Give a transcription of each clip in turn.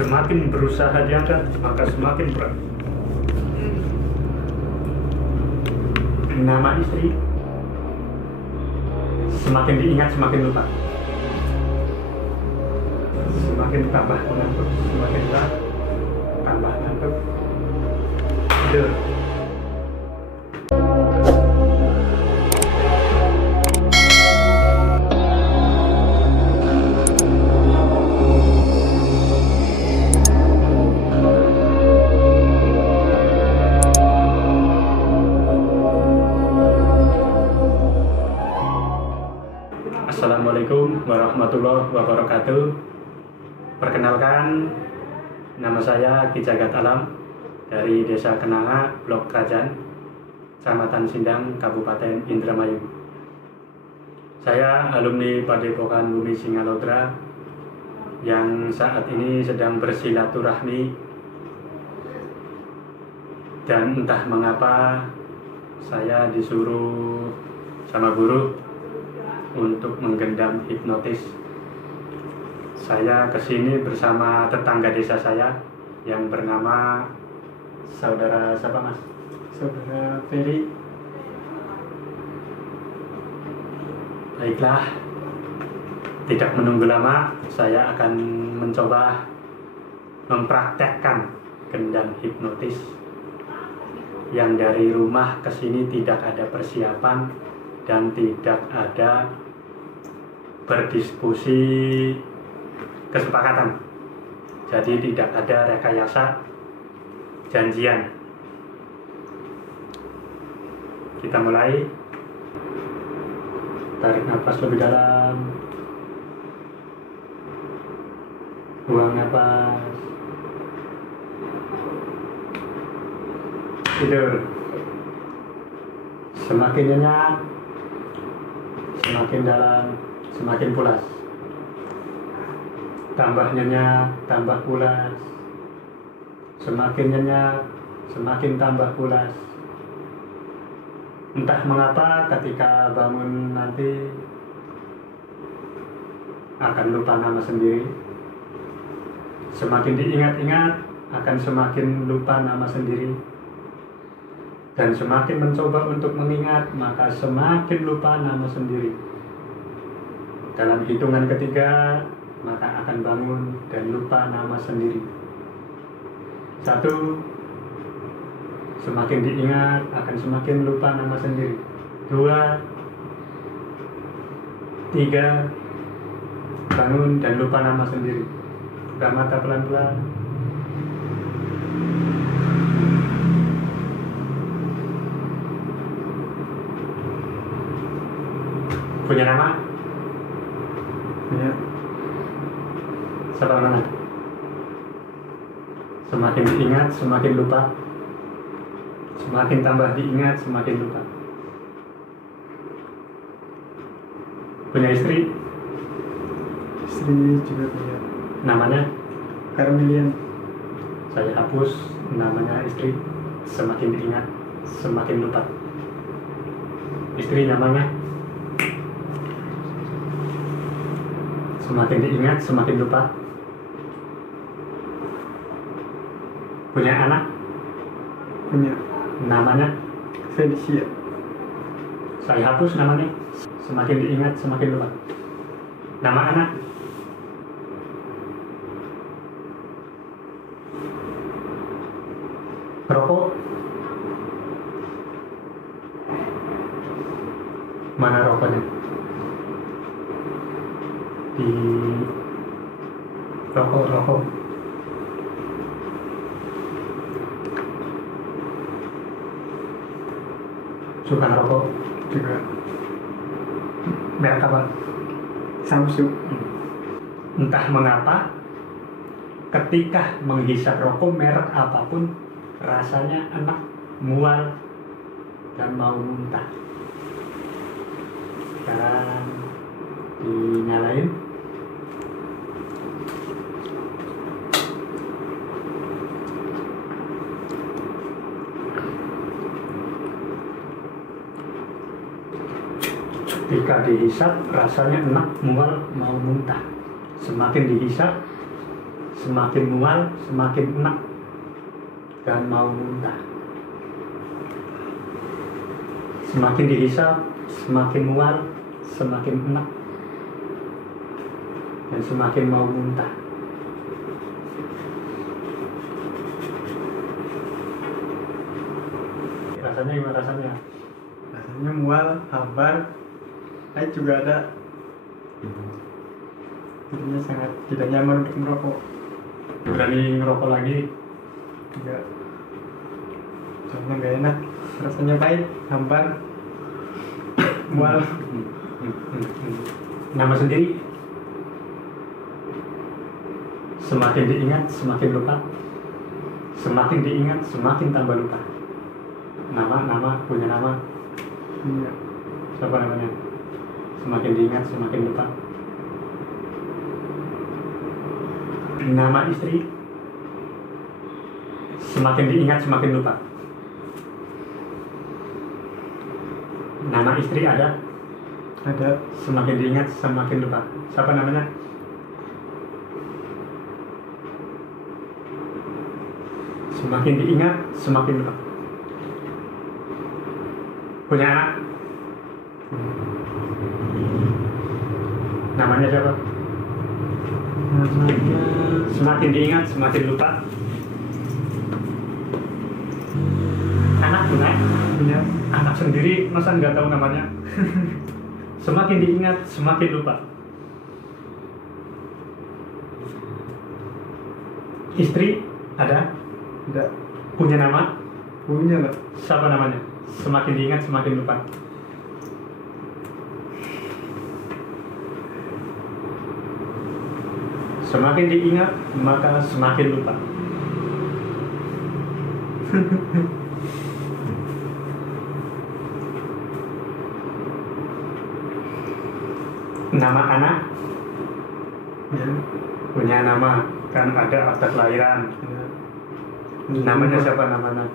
Semakin berusaha diangkat, maka semakin berat. Nama istri semakin diingat semakin lupa. Semakin tambah mengantuk, semakin berat, tambah ngantuk, tidur. Assalamualaikum warahmatullahi wabarakatuh. Perkenalkan, nama saya Ki Jagat Alam dari Desa Kenanga, Blok Kerajaan, Kecamatan Sindang, Kabupaten Indramayu. Saya alumni Padepokan Bumi Singalodra yang saat ini sedang bersilaturahmi, dan entah mengapa saya disuruh sama guru untuk menggendam hipnotis. Saya kesini bersama tetangga desa saya yang bernama saudara siapa mas? Saudara Ferry. Baiklah, tidak menunggu lama, saya akan mencoba mempraktekkan gendam hipnotis yang dari rumah ke sini tidak ada persiapan dan tidak ada berdiskusi kesepakatan. Jadi tidak ada rekayasa janjian. Kita mulai. Tarik nafas lebih dalam, buang nafas, tidur. Semakin nyenyak, semakin dalam, semakin pulas. Tambah nyenyak, tambah pulas. Semakin nyenyak, semakin tambah pulas. Entah mengapa ketika bangun nanti akan lupa nama sendiri. Semakin diingat-ingat akan semakin lupa nama sendiri. Dan semakin mencoba untuk mengingat, maka semakin lupa nama sendiri. Dalam hitungan ketiga, maka akan bangun dan lupa nama sendiri. 1, semakin diingat akan semakin lupa nama sendiri. 2, 3, bangun dan lupa nama sendiri. Buka mata pelan-pelan. Punya nama? Ya. Siapa namanya? Semakin diingat, semakin lupa. Semakin tambah diingat, semakin lupa. Punya istri? Istri juga punya. Namanya? Carmelian. Saya hapus namanya istri. Semakin diingat, semakin lupa. Istri namanya? Semakin diingat, semakin lupa. Punya anak? Punya. Namanya? Felicia. Saya hapus namanya. Semakin diingat, semakin lupa. Nama anak? Rokok? Mana rokoknya? Di rokok. Suka rokok? Juga. Merek apa? Samsung. Entah mengapa ketika menghisap rokok merek apapun rasanya enak, mual, dan mau muntah. Sekarang dinyalain. Ketika dihisap rasanya enak, mual, mau muntah. Semakin dihisap semakin mual, semakin enak dan mau muntah. Semakin dihisap, semakin mual, semakin enak dan semakin mau muntah. Rasanya gimana rasanya? Rasanya mual, hambar, air juga ada. Jadinya sangat tidak nyaman untuk merokok. Berani ngerokok lagi? Enggak. Soalnya nggak enak. Rasanya pahit, hambar, mual. Nama sendiri? Semakin diingat, semakin lupa. Semakin diingat, semakin tambah lupa. Nama, punya nama. Iya. Siapa namanya? Semakin diingat, semakin lupa. Nama istri? Semakin diingat, semakin lupa. Nama istri ada? Ada. Semakin diingat, semakin lupa. Siapa namanya? Semakin diingat, semakin lupa. Punya anak? Namanya siapa? Namanya Semakin diingat, semakin lupa. Anak punya? punya. Anak sendiri masa nggak tahu namanya? Semakin diingat, semakin lupa. Istri ada? Tidak. Punya nama? Punya lah. Siapa namanya? Semakin diingat, semakin lupa. Semakin diingat, maka semakin lupa. Nama anak? Ya. Punya nama, kan ada akta kelahiran. Ya. Namanya siapa namanya?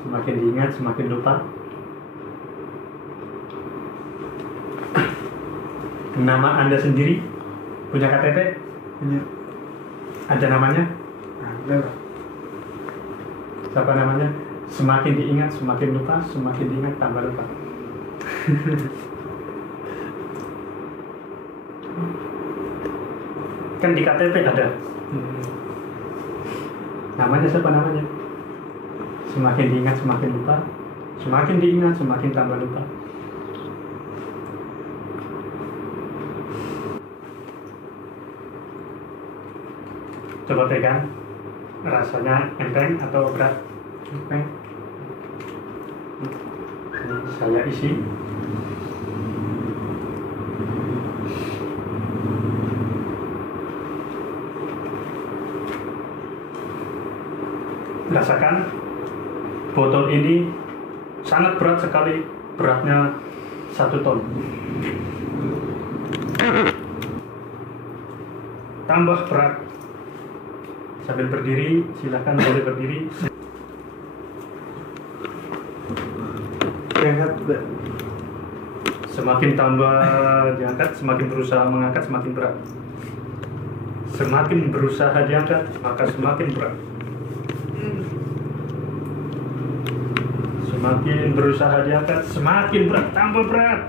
Semakin diingat, semakin lupa. Nama Anda sendiri? Punya KTP? Punya. Ada namanya? Ada lah. Siapa namanya? Semakin diingat, semakin lupa. Semakin diingat, tambah lupa. Kan di KTP ada. Namanya siapa namanya? Semakin diingat, semakin lupa. Semakin diingat, semakin tambah lupa. Coba pegang. Rasanya enteng atau berat? Enteng. Ini saya isi. Rasakan, botol ini sangat berat sekali, beratnya 1 ton. Tambah berat. Sambil berdiri, silakan boleh berdiri. Diangkat tidak. Semakin tambah diangkat, semakin berusaha mengangkat, semakin berat. Semakin berusaha diangkat, maka semakin berat. Semakin berusaha diangkat, semakin berat, tambah berat.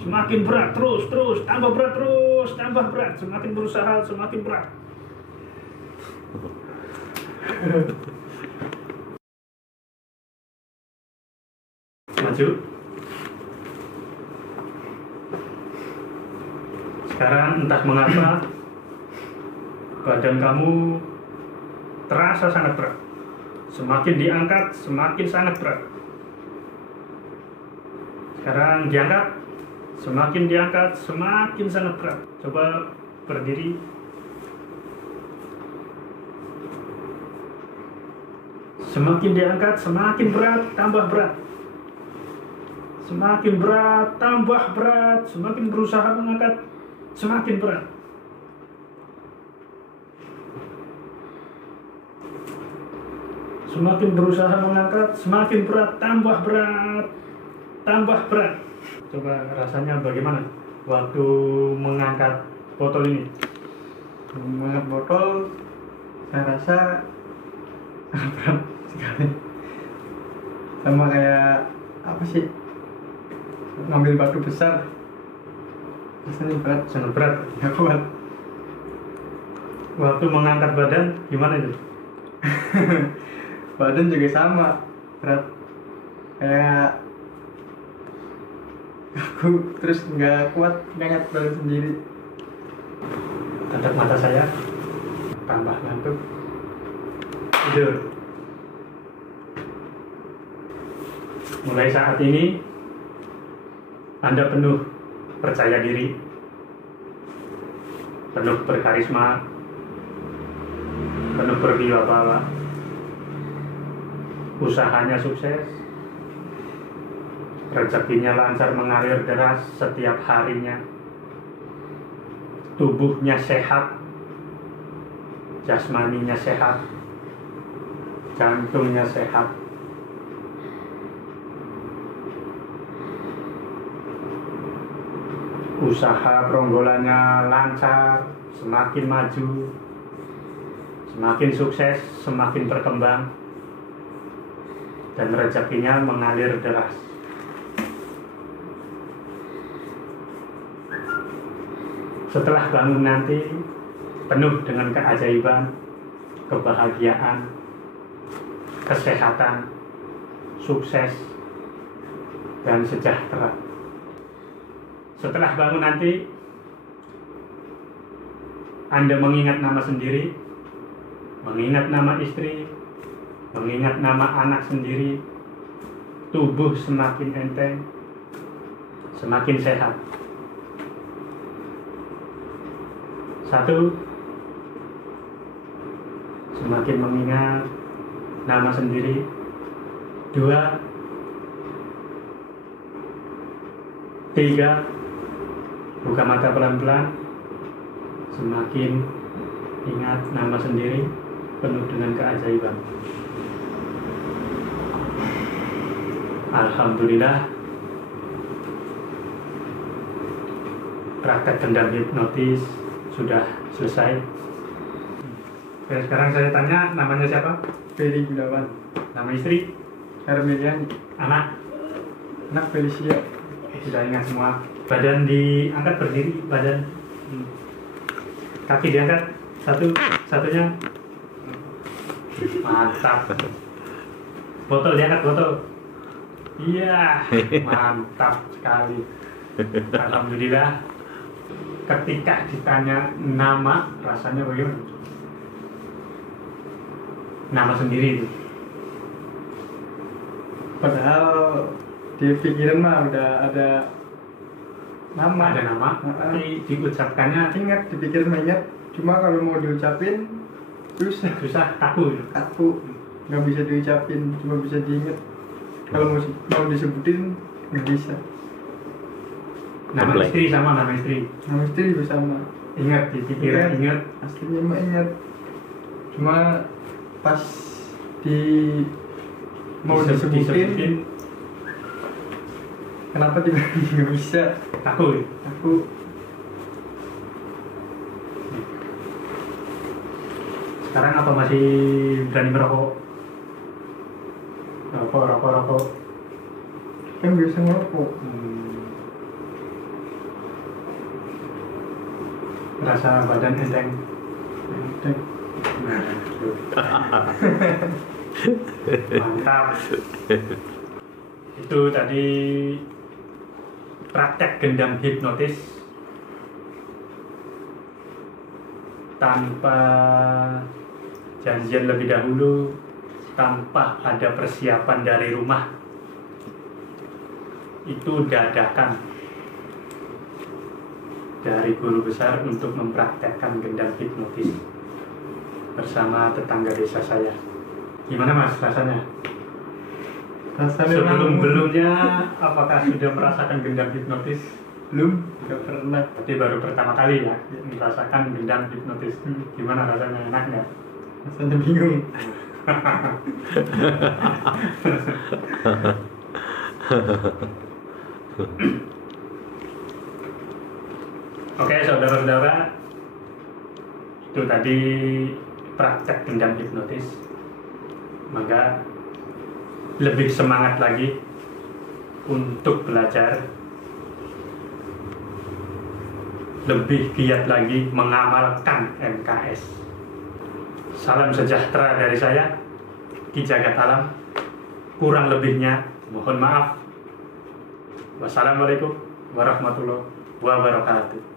Semakin berat, terus, tambah berat, terus, tambah berat. Semakin berusaha, semakin berat. Maju. Sekarang entah mengapa badan kamu terasa sangat berat. Semakin diangkat, semakin sangat berat. Sekarang diangkat, semakin diangkat, semakin sangat berat. Coba berdiri. Semakin diangkat, semakin berat, tambah berat. Semakin berat, tambah berat. Semakin berusaha mengangkat, semakin berat. Semakin berusaha mengangkat, semakin berat, tambah berat, tambah berat. Coba rasanya bagaimana waktu mengangkat botol ini? Mengangkat botol saya rasa sangat berat sekali. Sama kayak apa sih? Ngambil batu besar. Rasanya berat, Sangat berat. nggak kuat. Waktu mengangkat badan gimana itu? Badan juga sama berat. Kayak aku terus nggak kuat ngangkat badan sendiri. Tatap mata saya, tambah ngantuk, tidur. Mulai saat ini Anda penuh percaya diri, penuh berkarisma, penuh berwibawa, usahanya sukses, rezekinya lancar mengalir deras setiap harinya, tubuhnya sehat, jasmaninya sehat, jantungnya sehat, usaha peronggolannya lancar, semakin maju, semakin sukses, semakin berkembang, dan rezekinya mengalir deras. Setelah bangun nanti penuh dengan keajaiban, kebahagiaan, kesehatan, sukses, dan sejahtera. Setelah bangun nanti Anda mengingat nama sendiri, mengingat nama istri, mengingat nama anak sendiri, tubuh semakin enteng, semakin sehat. 1, semakin mengingat nama sendiri. 2, 3, buka mata pelan-pelan, semakin ingat nama sendiri, penuh dengan keajaiban. Alhamdulillah, praktek gendam hipnotis sudah selesai. Oke, sekarang saya tanya, namanya siapa? Feli Gunawan, Nama istri? Hermeliani, Anak? anak Felicia. Sudah ingat semua. Badan diangkat, berdiri, badan. Kaki diangkat, satunya. Mantap. Botol diangkat, botol. Iya, mantap sekali. Alhamdulillah. Ketika ditanya nama, rasanya bagaimana? Nama sendiri itu. Padahal di pikiran mah udah ada nama. Ada nama, tapi diucapkannya Ingat, di pikiran mah ingat. Cuma kalau mau diucapin susah, kaku. kaku, nggak bisa diucapin, cuma bisa diingat. Kalau mau disebutin nggak bisa. Nama Komplek. istri sama nama istri. Nama istri juga sama. Ingat di pikiran, ingat. Aslinya mah ingat. Cuma pas mau disebutin kenapa tiba-tiba nggak bisa. Kaku. Aku Sekarang apa masih berani merokok? Rokok. kan biasa ngerokok. Rasa badan enteng. Dan Nah, itu. Mantap. Itu tadi praktek gendam hipnotis tanpa janjian lebih dahulu, tanpa ada persiapan dari rumah. Itu dadakan dari guru besar untuk mempraktekkan gendam hipnotis bersama tetangga desa saya. Gimana Mas rasanya? rasanya Sebelum-belumnya apakah sudah merasakan gendam hipnotis? belum, nggak pernah. Berarti baru pertama kali ya merasakan gendam hipnotis. Gimana rasanya, enak nggak? Rasanya bingung. Oke saudara-saudara, Itu tadi praktek gendam hipnotis. Maka lebih semangat lagi untuk belajar, lebih giat lagi mengamalkan MKS. Salam sejahtera dari saya, Ki Jagat Alam. Kurang lebihnya mohon maaf. Wassalamualaikum warahmatullahi wabarakatuh.